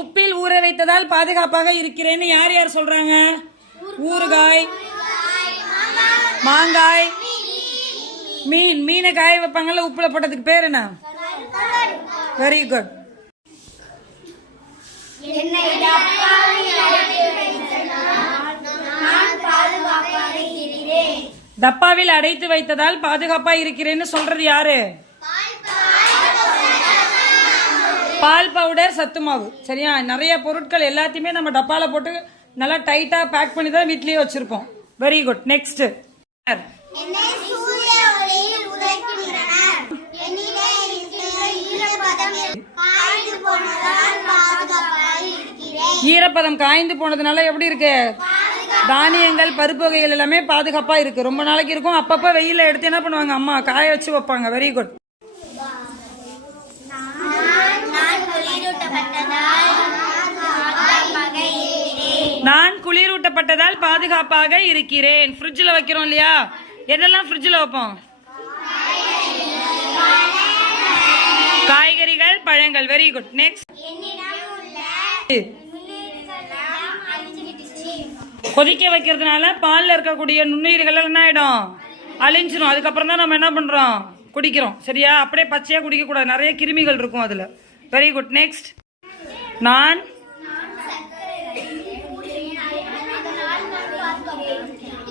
உப்பில் ஊற வைத்ததால் பாதுகாப்பாக இருக்கிறேன்னு யார் யார் சொல்றாங்க? ஊறுகாய், மாங்காய், மீனை காய வைப்பாங்கல்ல, உப்புல போட்டதுக்கு பேர் என்ன? Very good. டப்பாவில் அடைத்து வைத்ததால் பாதுகாப்பா இருக்கிறேன்னு சொல்றது யாரு? பால் பவுடர், சத்து மாவு. சரியா? நிறைய பொருட்கள் எல்லாத்தையுமே நம்ம டப்பால போட்டு நல்லா டைட்டா பேக் பண்ணி தான் வீட்லயே வச்சிருப்போம். Very good. நெக்ஸ்ட். ஈரப்பதம் காய்ந்து போனதுனால எப்படி இருக்கு? தானியங்கள், பருப்பு வகைகள் எல்லாமே பாதுகாப்பா இருக்கு. ரொம்ப நாளைக்கு இருக்கும். அப்பப்ப வெயில எடுத்து என்ன பண்ணுவாங்க? அம்மா காய வச்சு வைப்பாங்க. Very good. நான் குளிரூட்டப்பட்டதால் பாதுகாப்பாக இருக்கிறேன். ஃப்ரிட்ஜில் வைக்கிறோம் இல்லையா? எதெல்லாம் ஃப்ரிட்ஜில் வைப்போம்? காய்கறிகள், பழங்கள். Very good. நெக்ஸ்ட். கொதிக்க வைக்கிறதுனால பால்ல இருக்கக்கூடிய நுண்ணுயிர்கள் என்ன ஆயிடும்? அழிஞ்சிரும். அதுக்கப்புறம் தான் நம்ம என்ன பண்றோம்? குடிக்கிறோம். சரியா? அப்படியே பச்சையா குடிக்க கூடாது. நிறைய கிருமிகள் இருக்கும் அதுல. Very good. நெக்ஸ்ட். நான்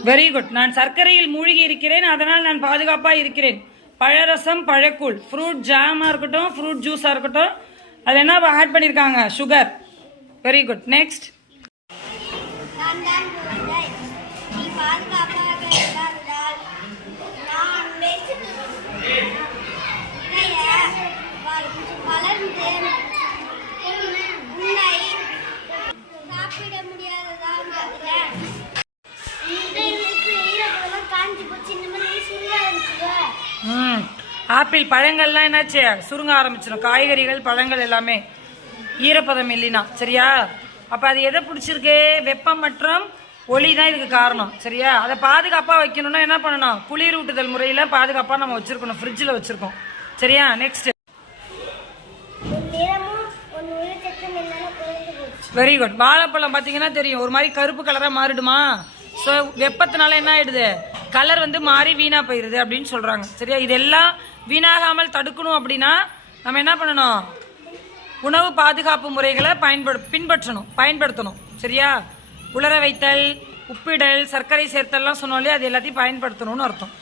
வெரி குட். நான் சர்க்கரையில் மூழ்கி இருக்கிறேன், அதனால் நான் பாதுகாப்பா இருக்கிறேன். பழரசம், பழக்கூழ், ஃப்ரூட் ஜாமா இருக்கட்டும், ஃப்ரூட் ஜூஸா இருக்கட்டும், அது என்ன ஆட் பண்ணிருக்காங்க? Sugar. Very good. Next. Apple, பழங்கள்லாம் என்னாச்சு? சுருங்க ஆரம்பிச்சிடும். காய்கறிகள், பழங்கள் எல்லாமே ஈரப்பதம் இல்லைனா. சரியா? அப்ப அது எதை பிடிச்சிருக்கு? வெப்பம் மற்றும் ஒளி தான் இதுக்கு காரணம். சரியா? அதை பாதுகாப்பா வைக்கணும்னா என்ன பண்ணணும்? குளிரூட்டுதல் முறையில பாதுகாப்பா நம்ம வச்சிருக்கணும். ஃப்ரிட்ஜில் வச்சிருக்கோம். சரியா? நெக்ஸ்ட். Very good. வாழைப்பழம் பாத்தீங்கன்னா தெரியும், ஒரு மாதிரி கருப்பு கலரா மாறிடுமா? ஸோ வெப்பத்தினால என்ன ஆயிடுது? கலர் வந்து மாறி வீணா போயிருது அப்படின்னு சொல்றாங்க. சரியா? இதெல்லாம் வீணாகாமல் தடுக்கணும் அப்படின்னா நம்ம என்ன பண்ணணும்? உணவு பாதுகாப்பு முறைகளை பயன்படுத்தணும். சரியா? உலர வைத்தல், உப்பிடல், சர்க்கரை சேர்த்தல்லாம் சொன்னோம் இல்லையா? அது எல்லாத்தையும் பயன்படுத்தணும்னு அர்த்தம்.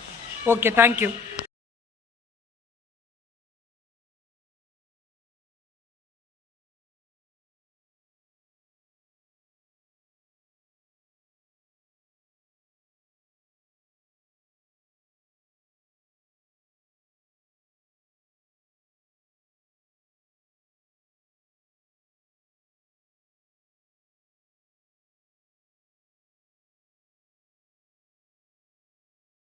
Okay, thank you.